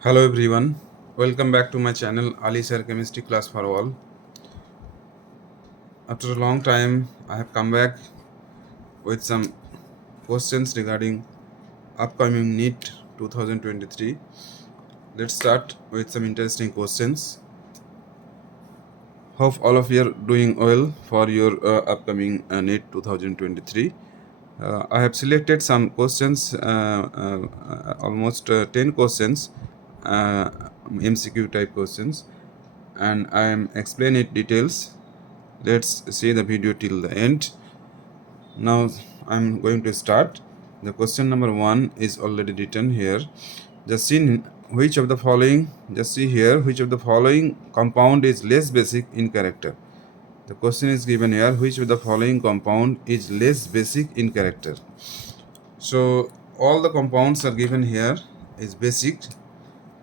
Hello everyone, welcome back to my channel Ali Sir Chemistry Class for All. After a long time, I have come back with some questions regarding upcoming Neet 2023. Let's start with some interesting questions. Hope all of you are doing well for your upcoming Neet 2023. I have selected some questions, almost 10 questions, MCQ type questions, and I am explaining it details. Let's see the video till the end. Now I'm going to start. The question number 1 is already written here. Just see which of the following, just see here, which of the following compound is less basic in character. The question is given here, which of the following compound is less basic in character. So all the compounds are given here is basic.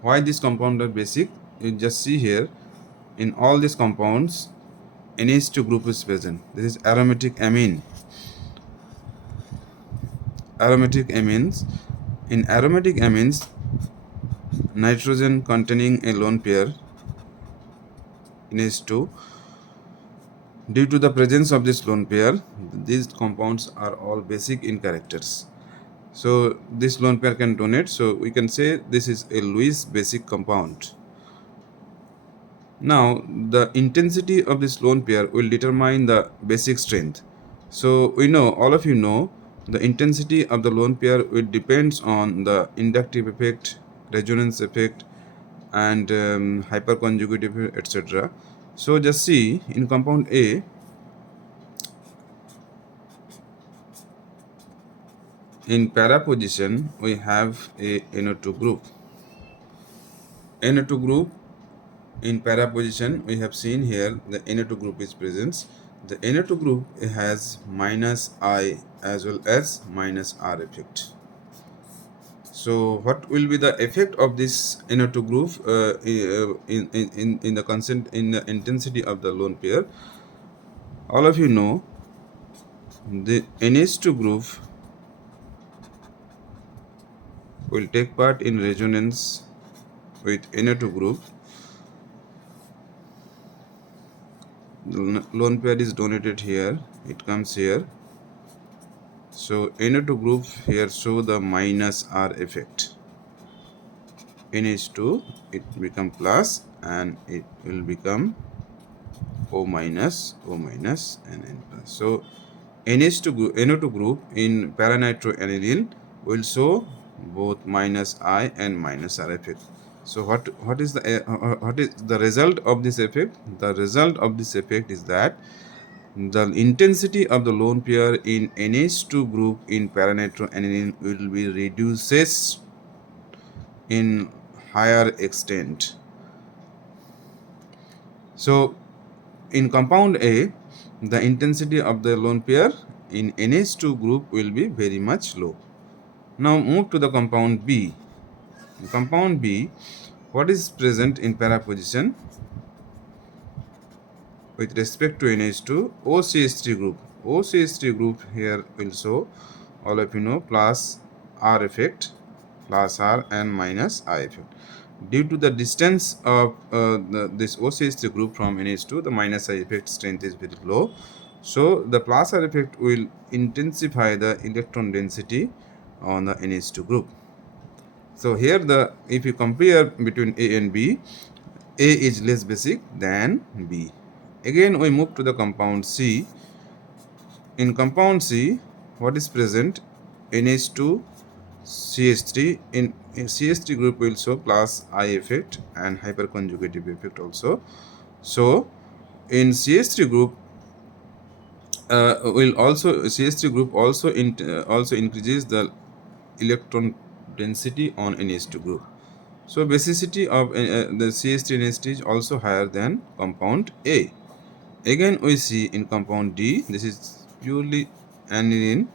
Why these compounds are basic? You just see here, in all these compounds NH2 group is present. This is aromatic amine. Aromatic amines. In aromatic amines, nitrogen containing a lone pair NH2. Due to the presence of this lone pair, these compounds are all basic in characters. So this lone pair can donate. So we can say this is a Lewis basic compound. Now the intensity of this lone pair will determine the basic strength. So we know, all of you know, the intensity of the lone pair will depends on the inductive effect, resonance effect, and hyperconjugative, etc. So just see in compound A, in para position we have a NO2 group. NO2 group in para position we have seen here the NO2 group is present. The NO2 group has minus I as well as minus R effect. So what will be the effect of this NO2 group in the constant in the intensity of the lone pair? All of you know the NH2 group will take part in resonance with NO2 group. The lone pair is donated here, it comes here. So NO2 group here show the minus R effect. NH2 it become plus and it will become O minus and N plus. So NH2 group, NO2 group in paranitroaniline will show both minus I and minus R effect. So what is the result of this effect? The result of this effect is that the intensity of the lone pair in NH2 group in paranitroaniline will be reduces in higher extent. So in compound A, the intensity of the lone pair in NH2 group will be very much low. Now move to the compound B. In compound B, what is present in para position with respect to NH2? OCH3 group. OCH3 group here will show, all of you know, plus R effect, plus R and minus I effect. Due to the distance of this OCH3 group from NH2, the minus I effect strength is very low. So the plus R effect will intensify the electron density on the NH2 group. So here if you compare between A and B, A is less basic than B. Again we move to the compound C. In compound C, what is present? NH2 CH3. In CH3 group will show plus I effect and hyperconjugative effect also. So in CH3 group will also CH3 group also also increases the electron density on NH2 group. So basicity of the CH3 NH2 is also higher than compound A. Again we see in compound D, this is purely aniline.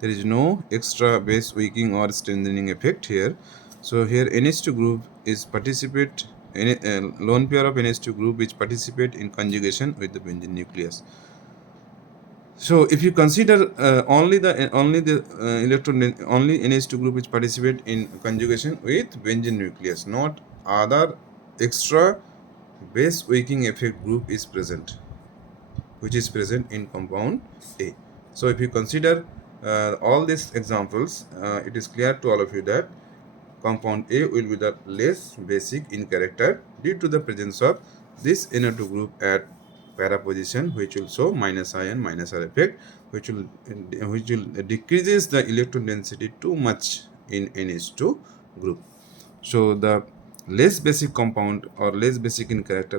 There is no extra base weakening or strengthening effect here. So here NH2 group is participate in lone pair of NH2 group which participate in conjugation with the benzene nucleus. So if you consider only NH2 group which participate in conjugation with benzene nucleus, not other extra base weakening effect group is present, which is present in compound A. So if you consider all these examples, it is clear to all of you that compound A will be the less basic in character due to the presence of this NO2 group at para position, which will show minus I and minus R effect, which will decreases the electron density too much in NH2 group. So the less basic compound or less basic in character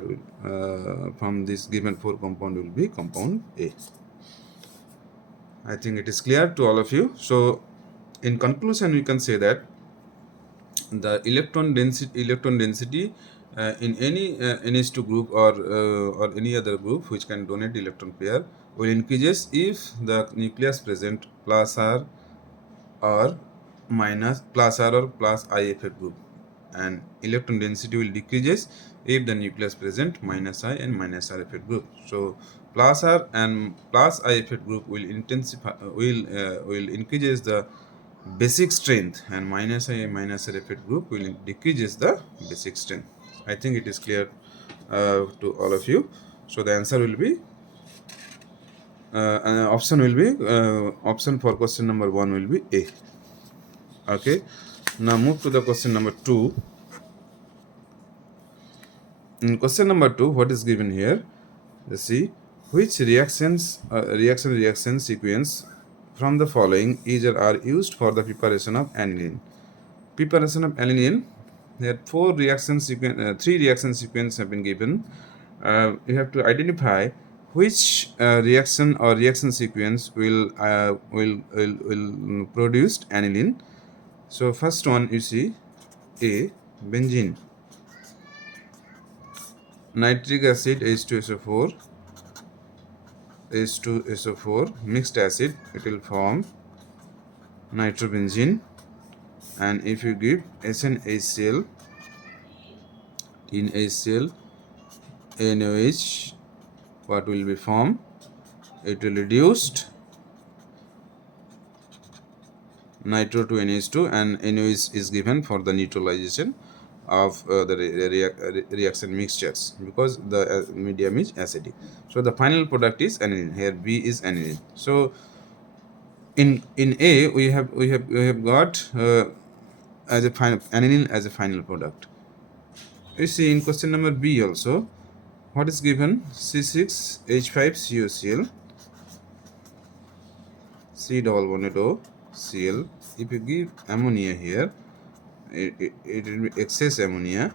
from this given four compound will be compound A. I think it is clear to all of you. So in conclusion, we can say that the electron density in any NH2 group or any other group which can donate electron pair will increases if the nucleus present plus R or minus plus R or plus IFF group, and electron density will decreases if the nucleus present minus I and minus R effect group. So plus R and plus I effect group will intensify will increases the basic strength, and minus I and minus R effect group will decreases the basic strength. I think it is clear to all of you. So the answer will be option for question number 1 will be A. Okay, now move to the question number 2. In question number 2, what is given here? Let's see which reaction sequence from the following is or are used for the preparation of aniline. Preparation of aniline, there are three reaction sequence have been given. You have to identify which reaction or reaction sequence will produce aniline. So first one you see A, benzene, nitric acid H2SO4, H2SO4 mixed acid, it will form nitrobenzene, and if you give SnHCl in HCl NOH, what will be formed? It will reduced nitro to NH2, and NOH is given for the neutralization of the reaction mixtures because the medium is acidic. So the final product is aniline. Here B is aniline. So in A we have got as a final aniline as a final product. You see in question number B also, what is given? C6H5COCl, C double bonded O Cl. If you give ammonia here, it will be excess ammonia.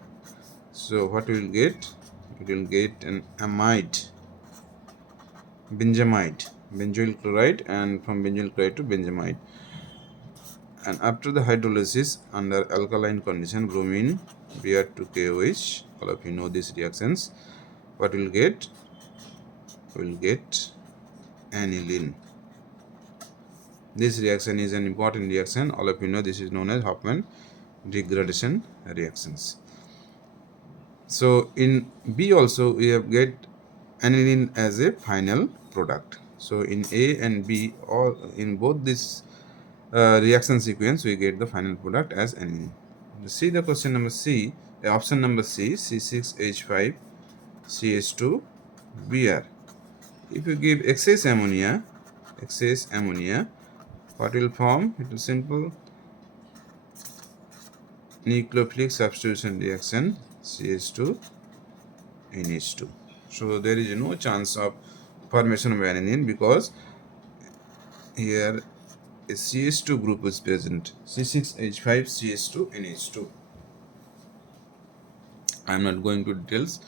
So what we will get? It will get an amide, benzamide, benzoyl chloride, and from benzoyl chloride to benzamide. And after the hydrolysis under alkaline condition, bromine Br2KOH, all of you know these reactions. What will get? Will get aniline. This reaction is an important reaction. All of you know this is known as Hofmann degradation reactions. So in B also we have get aniline as a final product. So in A and B, or in both this reaction sequence, we get the final product as aniline. See the question number C, option number C, C6H5CH2Br. If you give excess ammonia, what will form? It will simple nucleophilic substitution reaction, CH2 NH2. So there is no chance of formation of aniline because here a CH2 group is present, C6H5CH2NH2. I am not going to details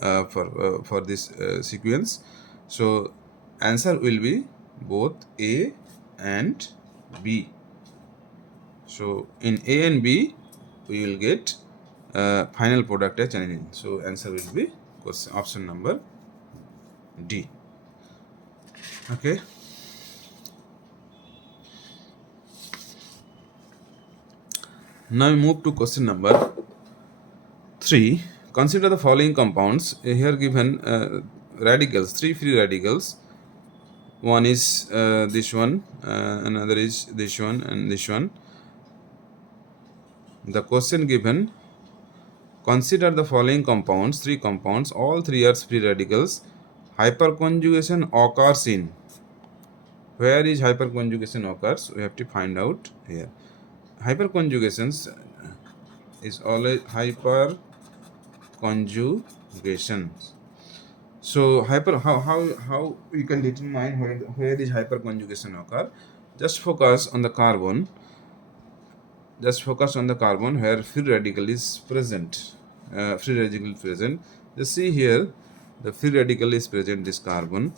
for this sequence. So answer will be both A and B. So in A and B we will get final product as aniline. So answer will be option number D. Okay. Now we move to question number 3. Consider the following compounds. Here given radicals, 3 free radicals One is this one, another is this one, and this one. The question given: consider the following compounds, three compounds, all three are free radicals. Hyperconjugation occurs in. Where is hyperconjugation occurs? We have to find out here. Hyperconjugations is always hyperconjugation. So how you can determine where is hyperconjugation occur? Just focus on the carbon. Just focus on the carbon where free radical is present. Free radical present. Just see here, the free radical is present this carbon,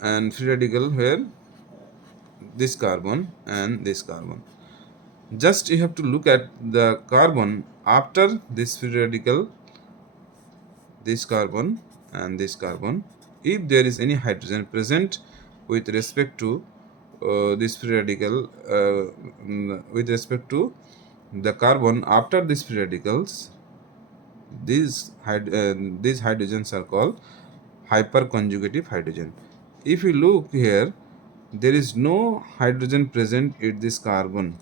and free radical where this carbon and this carbon. Just you have to look at the carbon after this free radical, this carbon and this carbon. If there is any hydrogen present with respect to this free radical, with respect to the carbon after these free radicals, these hydrogens are called hyperconjugative hydrogen. If you look here, there is no hydrogen present in this carbon,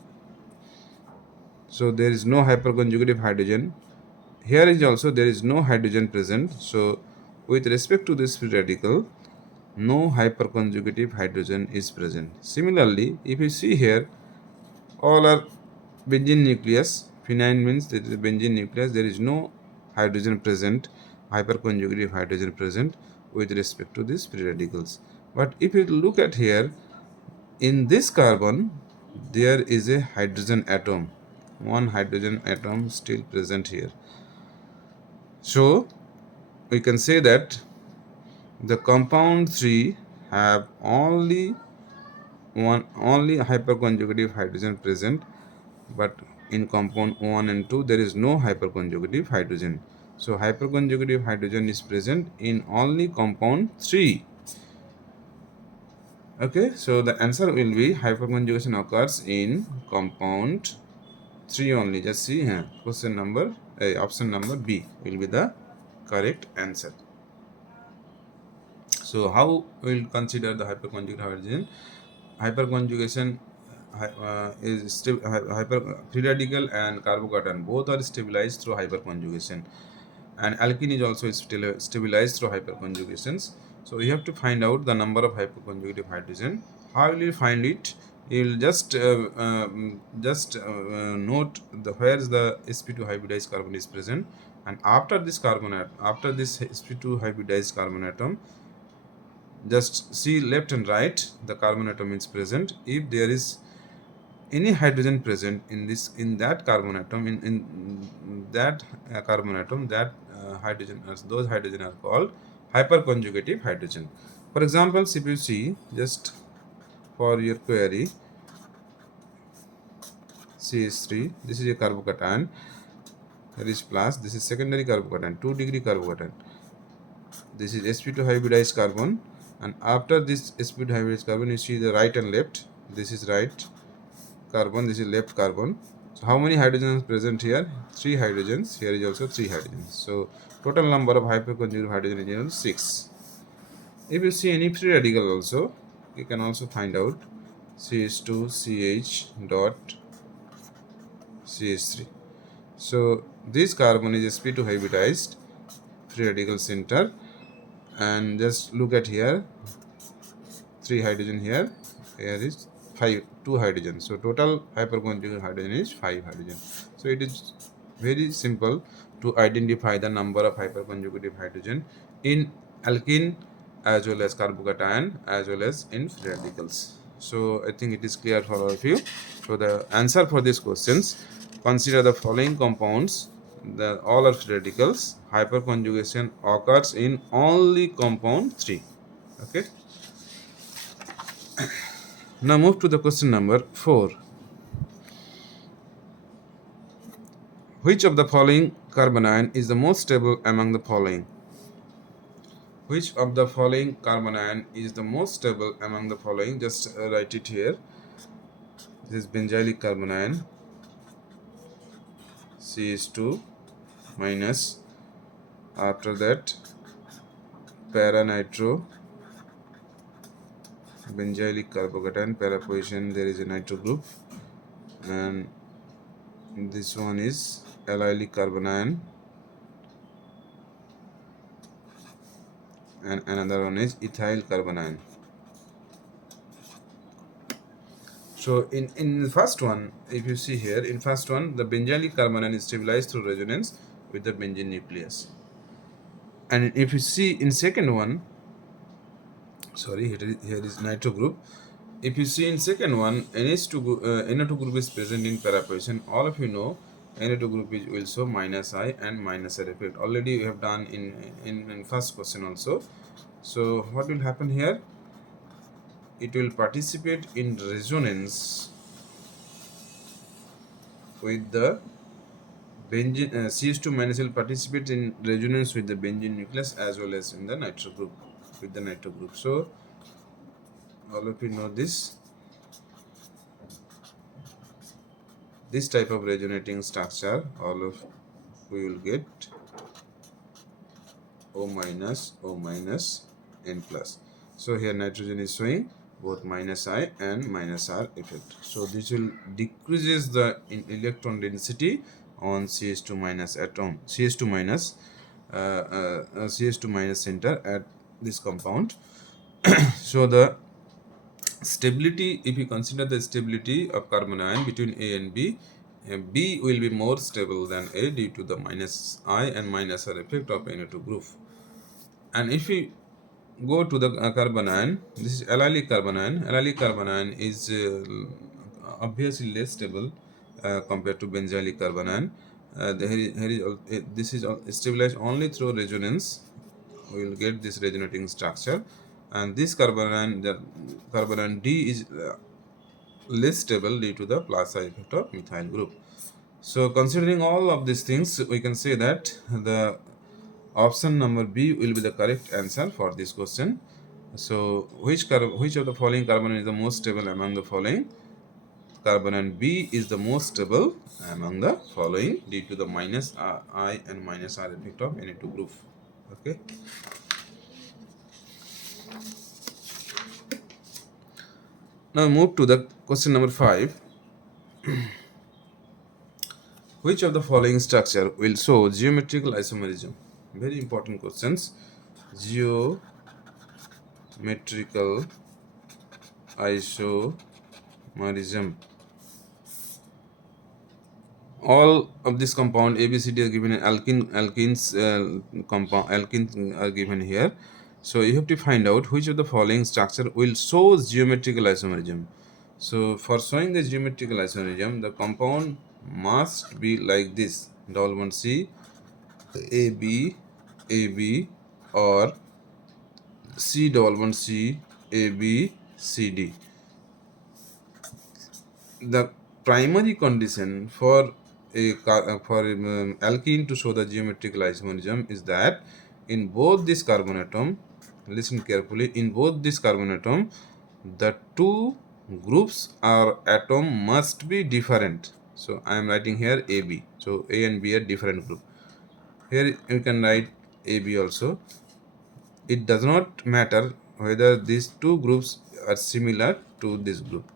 so there is no hyperconjugative hydrogen. Here is also there is no hydrogen present, so with respect to this free radical, no hyperconjugative hydrogen is present. Similarly, if you see here, all are benzene nucleus. Phenyl means that is benzene nucleus. There is no hydrogen present, hyperconjugative hydrogen present with respect to these free radicals. But if you look at here, in this carbon, there is a hydrogen atom. One hydrogen atom still present here. So we can say that the compound 3 have only hyperconjugative hydrogen present, but in compound 1 and 2 there is no hyperconjugative hydrogen. So hyperconjugative hydrogen is present in only compound 3. Okay, so the answer will be hyperconjugation occurs in compound 3 only. Just see here, option number B will be the correct answer. So how we'll consider the hyperconjugated hydrogen? Hyperconjugation free radical and carbocation both are stabilized through hyperconjugation, and alkene is also still stabilized through hyperconjugations. So you have to find out the number of hyperconjugative hydrogen. How will you find it? You will just note the where is the sp2 hybridized carbon is present, and after this after this sp2 hybridized carbon atom, just see left and right, the carbon atom is present. If there is any hydrogen present in that carbon atom, in that carbon atom, that hydrogen, those hydrogen are called hyperconjugative hydrogen. For example, if you see, just for your query, CH3, this is a carbocation, here is plus, this is secondary carbocation, 2-degree carbocation. This is sp2 hybridized carbon, and after this sp2 hybridized carbon, you see the right and left. This is right carbon, this is left carbon. So how many hydrogens present here? 3 hydrogens. Here is also 3 hydrogens. So total number of hyperconjugated hydrogen is 6. If you see any free radical also, you can also find out CH2CH dot CH3. So this carbon is sp2 hybridized free radical center, and just look at here, 3 hydrogen here, here is 2 hydrogen. So total hyperconjugated hydrogen is 5 hydrogen. So it is very simple to identify the number of hyperconjugative hydrogen in alkene as well as carbocation as well as in free radicals. So I think it is clear for all of you. So the answer for these questions: consider the following compounds, the all are free radicals. Hyperconjugation occurs in only compound 3. Okay. Now move to the question number 4. Which of the following carbanion is the most stable among the following? Which of the following carbanion is the most stable among the following? Just write it here. This is benzylic carbanion, CH2 minus, after that para nitro benzylic carbocation, para position there is a nitro group, and this one is allylic carbanion, and another one is ethyl carbanion. So in the first one, if you see here, in first one, the benzylic carbanion is stabilized through resonance with the benzene nucleus. And if you see in second one, sorry, here is nitro group. If you see in second one, NO2 group is present in para position. All of you know NO2 group is also minus I and minus R effect. Already we have done in first question also. So what will happen here? It will participate in resonance with the benzene. CH2 minus will participate in resonance with the benzene nucleus as well as in the nitro group with the nitro group. So all of you know this type of resonating structure. All of we will get O minus N plus. So here nitrogen is showing both minus I and minus R effect. So this will decreases the electron density on CH2 minus atom, CH2 minus center at this compound. So the stability, if you consider the stability of carbon ion between A and B will be more stable than A due to the minus I and minus R effect of NO2 group. And if we go to the carbon ion, this is allylic carbon ion. Allylic carbon ion is obviously less stable compared to benzylic carbon ion. This is stabilized only through resonance. We will get this resonating structure, and this carbon ion, the carbon ion D is less stable due to the plus I effect of methyl group. So considering all of these things, we can say that the option number B will be the correct answer for this question. So which of the following carbon is the most stable among the following? Carbon and B is the most stable among the following due to the minus I and minus R effect of Na2 group. Okay. Now move to the question number 5. Which of the following structure will show geometrical isomerism? Very important questions. Geometrical isomerism. All of this compound A, B, C, D are given in alkenes are given here. So you have to find out which of the following structure will show geometrical isomerism. So for showing the geometrical isomerism, the compound must be like this: double bond C, AB, AB, or C double bond C, AB, CD. The primary condition for alkene to show the geometrical isomerism is that in both this carbon atom, listen carefully, in both this carbon atom, the two groups or atom must be different. So I am writing here AB. So A and B are different group. Here you can write AB also. It does not matter whether these two groups are similar to this group.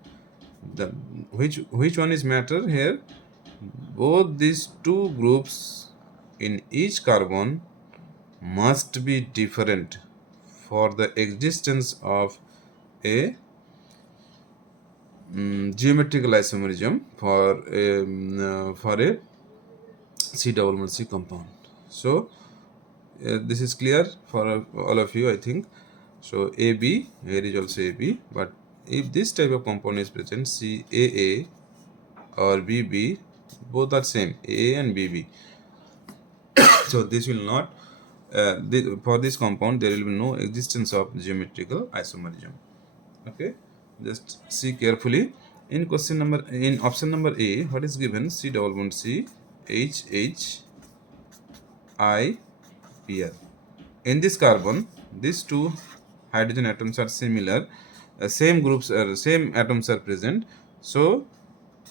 The which one is matter here? Both these two groups in each carbon must be different for the existence of a geometrical isomerism for a C double bond C compound. So this is clear for all of you, I think. So AB, here is also AB, but if this type of compound is present, CAA or BB, both are same, A and BB. So this will not, for this compound, there will be no existence of geometrical isomerism. Okay, just see carefully. In option number A, what is given? C double bond C, H I pair. In this carbon, these two hydrogen atoms are similar, same atoms are present. So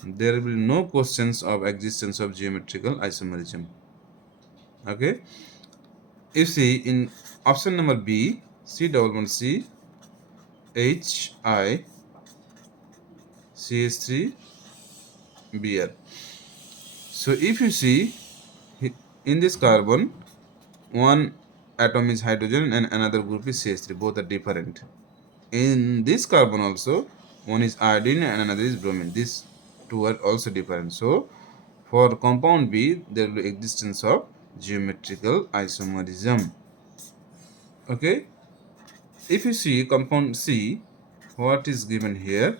there will be no questions of existence of geometrical isomerism. Okay. You see in option number B, C double bond C, HiCH3Br. So if you see in this carbon, one atom is hydrogen and another group is CH3. Both are different. In this carbon also, one is iodine and another is bromine. These two are also different. So for compound B, there will be existence of geometrical isomerism. Okay. If you see compound C, what is given here?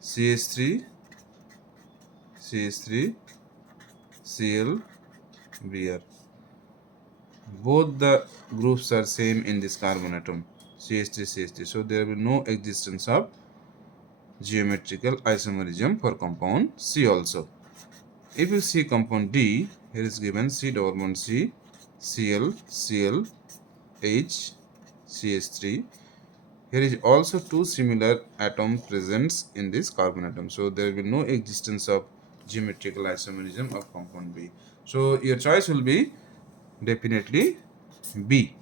CH3, CH3, Cl, Br. Both the groups are same in this carbon atom, CH3, CH3. So there will be no existence of geometrical isomerism for compound C also. If you see compound D, here is given C double bond C, Cl, Cl, H, CH3. Here is also two similar atoms present in this carbon atom. So there will be no existence of geometrical isomerism of compound B. So your choice will be definitely B.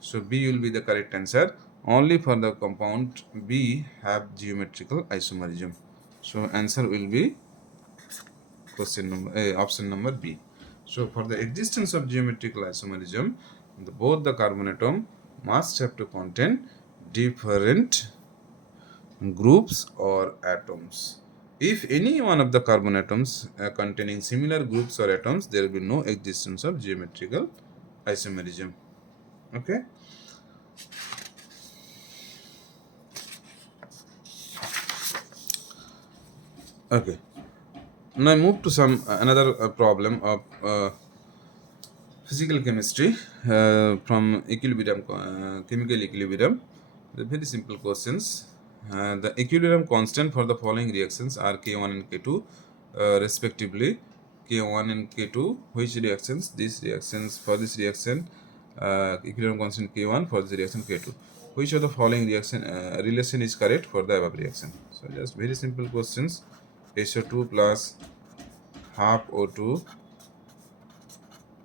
So B will be the correct answer. Only for the compound B have geometrical isomerism. So answer will be option number B. So for the existence of geometrical isomerism, both the carbon atom must have to contain different groups or atoms. If any one of the carbon atoms containing similar groups or atoms, there will be no existence of geometrical isomerism. Okay. Okay. Now I move to some another problem of physical chemistry from equilibrium, chemical equilibrium. The very simple questions. The equilibrium constant for the following reactions are K1 and K2 respectively. K1 and K2, which reactions? These reactions, for this reaction, equilibrium constant K1, for this reaction K2. Which of the following reaction relation is correct for the above reaction? So just very simple questions. SO2 plus half O2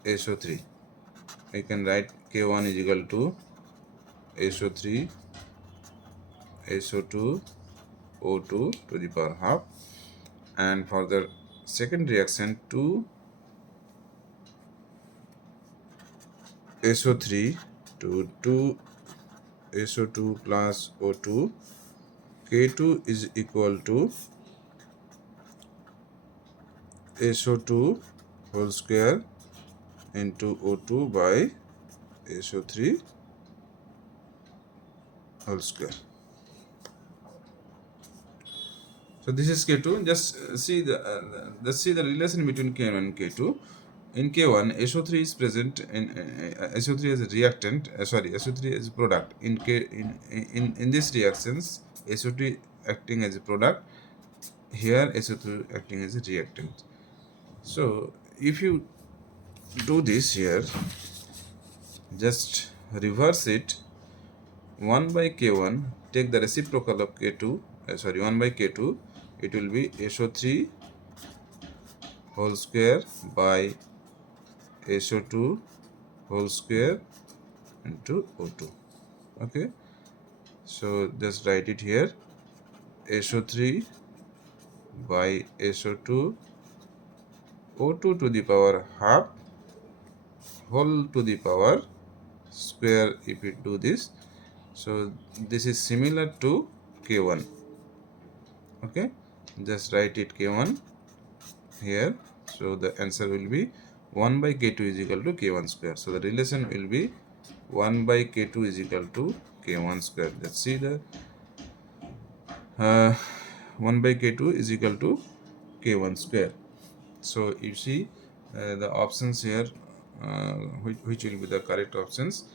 SO3. I can write K1 is equal to SO3 SO2 O2 to the power half, and for the second reaction 2 SO3 to 2 SO2 plus O2, K2 is equal to SO2 whole square into O2 by SO3 whole square. So this is K2. Just see the let's see the relation between K1 and K2. In K1, SO3 is present in SO3 as a reactant. SO3 as a product. In these reactions, SO3 acting as a product. Here, SO3 acting as a reactant. So if you do this here, just reverse it. 1 by K1, take the reciprocal of K2. 1 by K2. It will be SO3 whole square by SO2 whole square into O2. Okay, so just write it here, SO3 by SO2 O2 to the power half whole to the power square. If you do this, so this is similar to K1. Okay, just write it K1 here. So the answer will be 1 by K2 is equal to K1 square. So the relation will be 1 by K2 is equal to K1 square. Let's see the 1 by K2 is equal to K1 square. So you see the options here, which will be the correct options.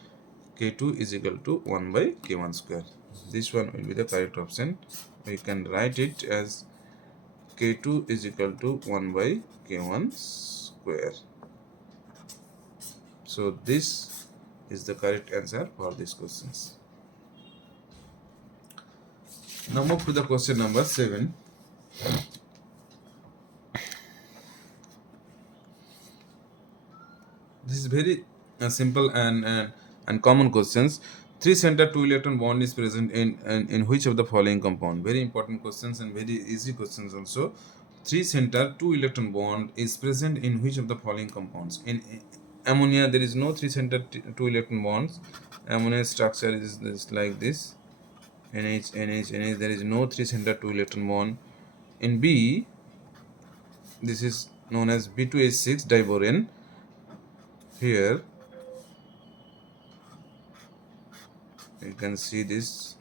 K2 is equal to 1 by K1 square. This one will be the correct option. We can write it as K2 is equal to 1 by K1 square. So this is the correct answer for these questions. Now move to the question number 7. This is very simple and common questions. Three center two electron bond is present in which of the following compound? Very important questions and very easy questions also. Three center two electron bond is present in which of the following compounds? In ammonia, there is no three center two electron bonds. Ammonia structure is like this. NH, NH, NH. There is no three center two electron bond. In B, this is known as B2H6 diborane. Here you can see this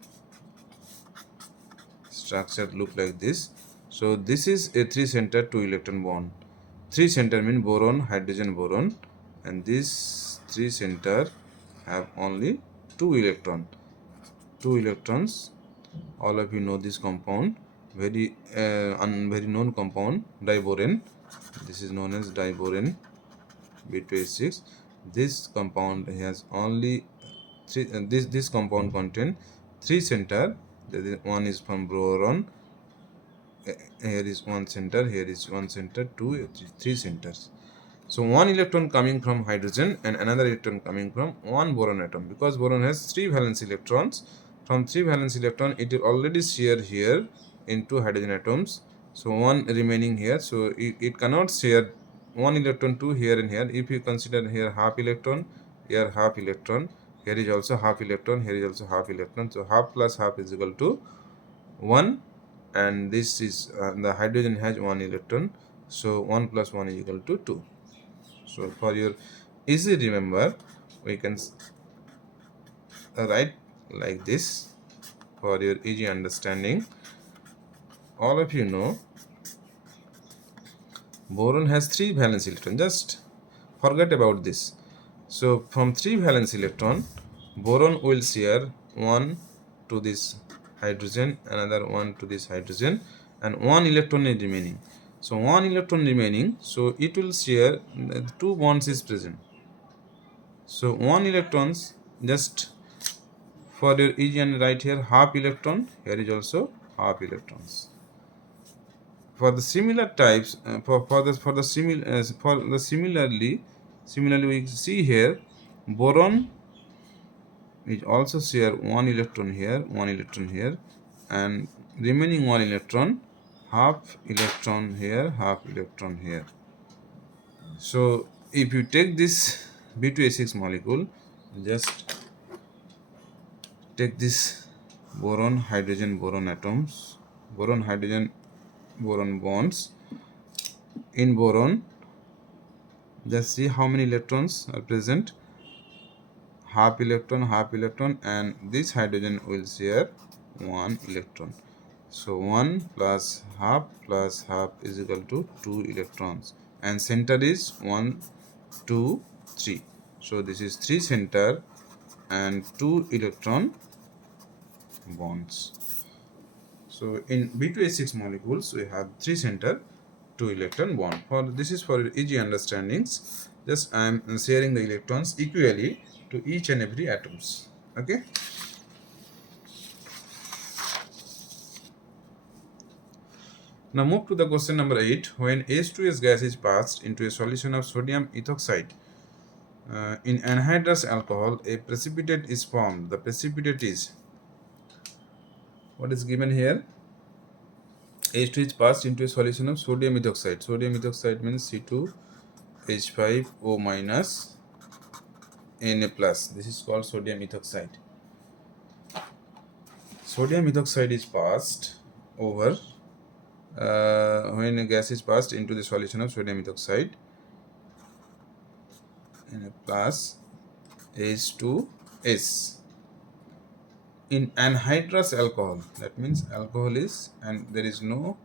structure look like this. So this is a three center two electron bond. Three center mean boron, hydrogen, boron, and this three center have only two electron. Two electrons. All of you know this compound, very known compound, diborane. This is known as diborane, B2H6. This compound has only three. This compound contain three center. One is from boron. Here is one center. Here is one center. Three centers. So one electron coming from hydrogen and another electron coming from one boron atom, because boron has three valence electrons. From three valence electron, it will already share here into hydrogen atoms. So one remaining here. So it cannot share one electron to here and here. If you consider here half electron, here half electron, here is also half electron, here is also half electron. So half plus half is equal to 1, and this is the hydrogen has one electron. So 1 plus 1 is equal to 2. So for your easy remember, we can write like this for your easy understanding. All of you know boron has three valence electron. Just forget about this. So from three valence electron, boron will share one to this hydrogen, another one to this hydrogen, and one electron is remaining. So one electron remaining, so it will share two bonds is present. So one electrons, just for your easy and right here half electron, here is also half electrons. For the similar types, similarly we see here boron is also share one electron here, and remaining one electron, half electron here, half electron here. So if you take this B2H6 molecule, just take this boron, hydrogen, boron atoms, boron, hydrogen, boron bonds. In boron, just see how many electrons are present. Half electron, and this hydrogen will share one electron. So 1 plus half is equal to 2 electrons, and center is 1, 2, 3. So this is 3 center and 2 electron bonds. So in B2H6 molecules, we have 3 center, 2 electron bond. For this is for easy understandings. Just I am sharing the electrons equally to each and every atoms. Okay. Now move to the question number 8. When H2S gas is passed into a solution of sodium ethoxide in anhydrous alcohol, a precipitate is formed. The precipitate is, what is given here? H2 is passed into a solution of sodium ethoxide. Sodium ethoxide means C2H5O minus Na plus. This is called sodium ethoxide. Sodium ethoxide is passed over when a gas is passed into the solution of sodium ethoxide, Na plus H2S. In anhydrous alcohol, that means alcohol is, and there is no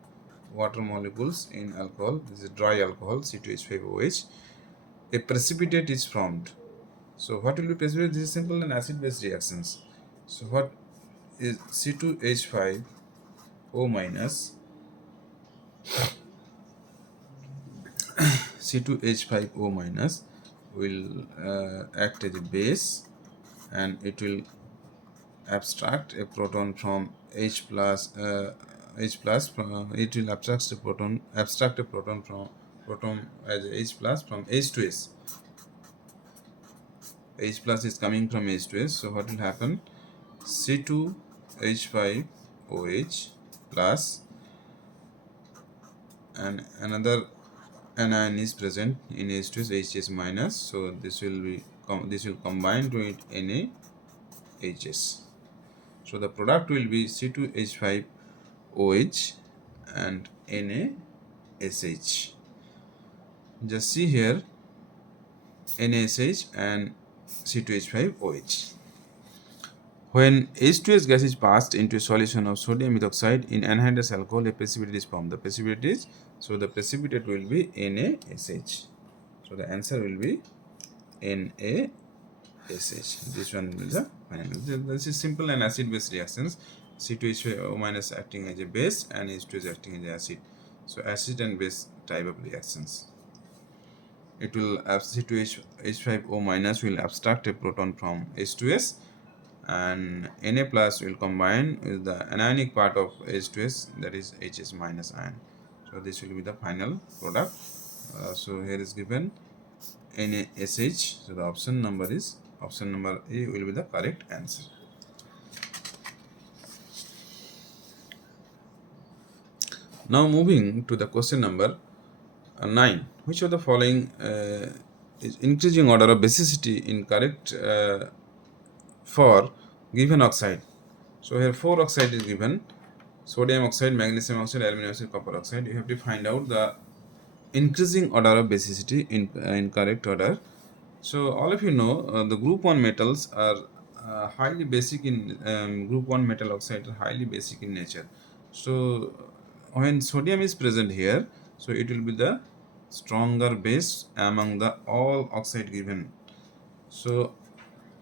water molecules in alcohol. This is dry alcohol, C2H5OH. A precipitate is formed. So what will be precipitate? This is simple and acid-base reactions. So what is C2H5O minus C2H5O minus will act as a base, and it will abstract a proton from H plus it will abstract a proton from proton as H plus from H to S. H plus is coming from H2S. So what will happen? C2H5OH plus, and another anion is present in H2S, HS minus. So this will be this will combine to it NaHS. So the product will be C2H5OH and NaSH. Just see here, NaSH and C2H5OH. When H2S gas is passed into a solution of sodium methoxide in anhydrous alcohol, a precipitate is formed. The precipitate is, so the precipitate will be NaSH. So the answer will be NaSH. This one is the final. This is simple and acid-base reactions. C2H5O minus acting as a base and H2S acting as an acid. So acid and base type of reactions. It will C2H5O minus will abstract a proton from H2S, and Na plus will combine with the anionic part of H2S, that is HS minus ion. So this will be the final product. So here is given NaSH. So the option number A will be the correct answer. Now moving to the question number 9. Which of the following is increasing order of basicity in correct for given oxide? So here 4 oxide is given: sodium oxide, magnesium oxide, aluminum oxide, copper oxide. You have to find out the increasing order of basicity in correct order. So all of you know the group 1 metals are highly basic in group 1 metal oxide are highly basic in nature. So when sodium is present here, so it will be the stronger base among the all oxide given. So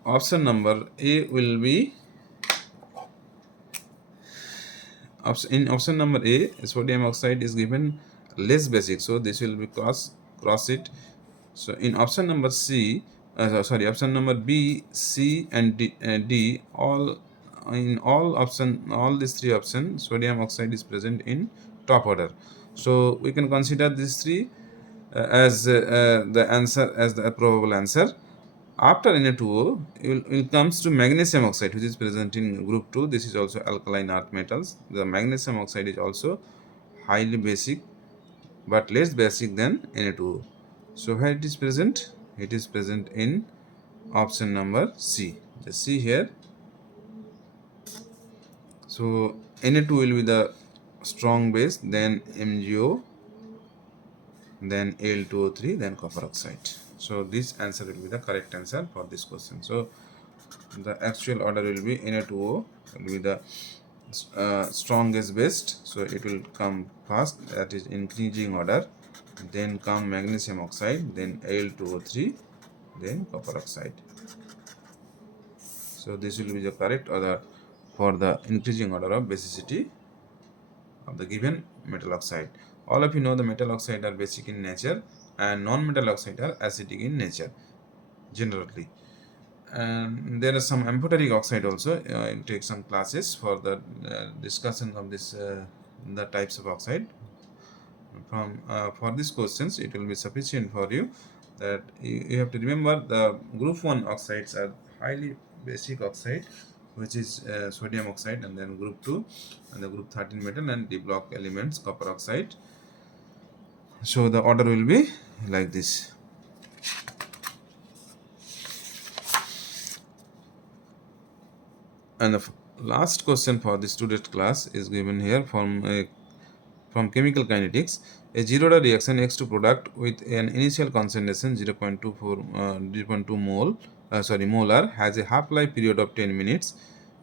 option number A will be in option number A. Sodium oxide is given less basic, so this will be cross it. So in option number C, option number B, C, and D, all these 3 options, sodium oxide is present in top order. So we can consider these 3 as the answer, as the probable answer. After Na2O, it comes to magnesium oxide, which is present in group 2. This is also alkaline earth metals. The magnesium oxide is also highly basic, but less basic than Na2O. So where it is present? It is present in option number C. Just see here. So Na2 will be the strong base, then MgO, then Al2O3, then copper oxide. So this answer will be the correct answer for this question. So the actual order will be Na2O will be the strongest base. So it will come first, that is increasing order. Then come magnesium oxide, then Al2O3, then copper oxide. So this will be the correct order for the increasing order of basicity of the given metal oxide. All of you know the metal oxide are basic in nature and non-metal oxide are acidic in nature generally. And there is some amphoteric oxide also. You take some classes for the discussion of this the types of oxide. From for these questions, it will be sufficient for you that you have to remember the group 1 oxides are highly basic oxide, which is sodium oxide, and then group 2 and the group 13 metal and d block elements, copper oxide. So the order will be like this. And the last question for this today's class is given here from chemical kinetics. A zero order reaction X2 product with an initial concentration 0.2 molar has a half-life period of 10 minutes.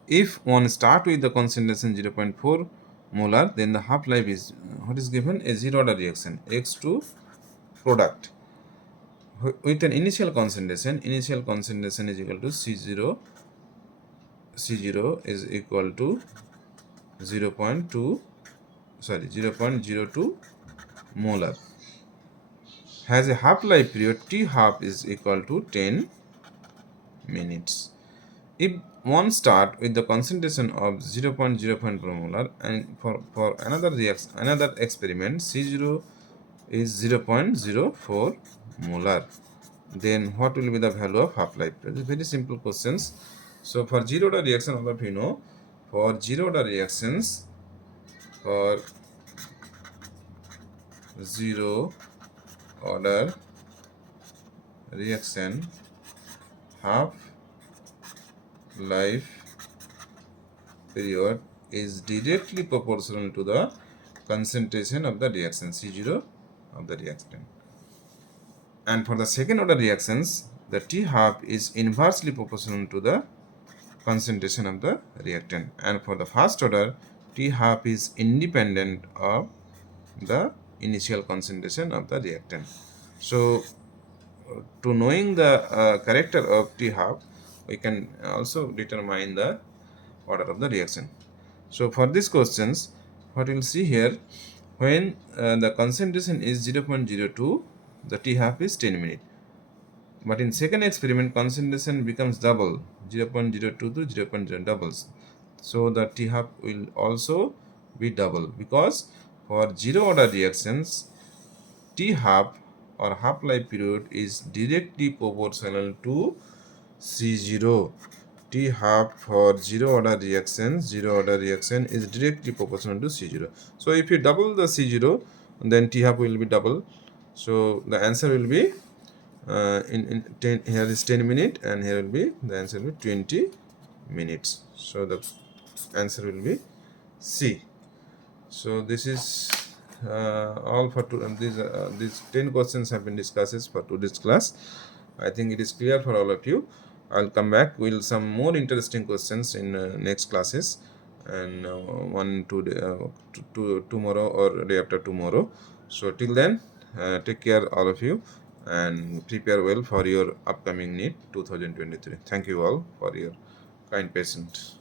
If one start with the concentration 0.4 molar, then the half-life is what is given? A zero order reaction X2 product with an initial concentration. Initial concentration is equal to C0 is equal to 0.02 molar, has a half-life period T half is equal to 10 minutes. If one start with the concentration of 0.04 molar, and for another experiment, C0 is 0.04 molar, then what will be the value of half-life period? Very simple questions. So for zero order reaction, all of you know, for zero order reactions, for zero order reaction, half life period is directly proportional to the concentration of the reaction C0 of the reactant. And for the second order reactions, the T half is inversely proportional to the concentration of the reactant. And for the first order, T half is independent of the initial concentration of the reactant. So to knowing the character of T half, we can also determine the order of the reaction. So for these questions, what we'll see here, when the concentration is 0.02, the T half is 10 minutes. But in second experiment, concentration becomes double, 0.02 to 0.0 doubles. So the T half will also be double, because for zero order reactions, T half or half life period is directly proportional to C0. T half for zero order reaction is directly proportional to C0. So if you double the C0, then T half will be double. So the answer will be in 10, here is 10 minutes, and here will be the answer will be 20 minutes. So the answer will be C. So this is all for these 10 questions have been discussed for today's class. I think it is clear for all of you. I'll come back with some more interesting questions in next classes, and tomorrow or day after tomorrow. So till then, take care all of you, and prepare well for your upcoming NEET 2023. Thank you all for your kind patience.